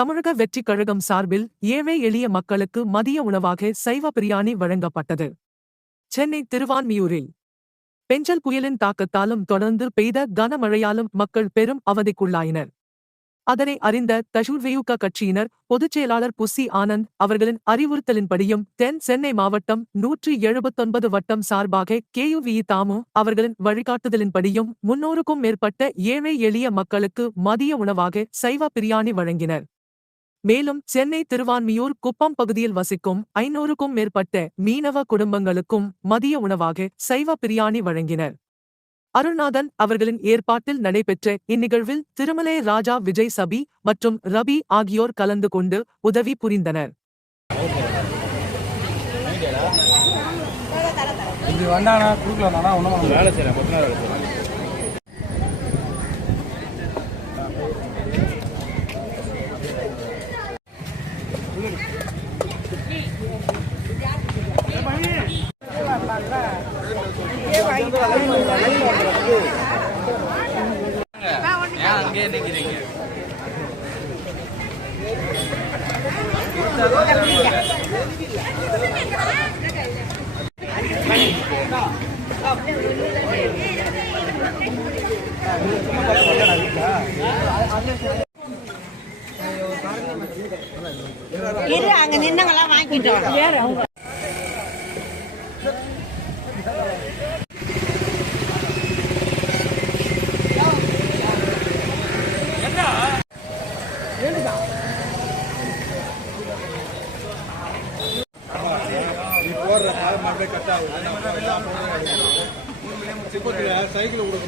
தமிழக வெற்றிக் கழகம் சார்பில் ஏழை எளிய மக்களுக்கு மதிய உணவாக சைவ பிரியாணி வழங்கப்பட்டது. சென்னை திருவான்மியூரில் பெஞ்சல் புயலின் தாக்கத்தாலும் தொடர்ந்து பெய்த கனமழையாலும் மக்கள் பெரும் அவதிக்குள்ளாயினர். அதனை அறிந்த தஷூர்வியூக கட்சியினர் பொதுச் செயலாளர் புஸ்ஸி ஆனந்த் அவர்களின் அறிவுறுத்தலின்படியும் தென் சென்னை மாவட்டம் 179 வட்டம் சார்பாக KUVE தாமு அவர்களின் வழிகாட்டுதலின்படியும் 300க்கும் மேற்பட்ட ஏழை எளிய மக்களுக்கு மதிய உணவாக சைவ பிரியாணி வழங்கினர். மேலும் சென்னை திருவான்மியூர் குப்பம் பகுதியில் வசிக்கும் 500க்கும் மேற்பட்ட மீனவ குடும்பங்களுக்கும் மதிய உணவாக சைவ பிரியாணி வழங்கினர். அருள்நாதன் அவர்களின் ஏற்பாட்டில் நடைபெற்ற இந்நிகழ்வில் திருமலை ராஜா விஜய் சபி மற்றும் ரபி ஆகியோர் கலந்து கொண்டு உதவி புரிந்தனர். அங்க நின்னவெல்லாம் வாங்கிட்டு வரோம். சைக்கிள் கொடுக்க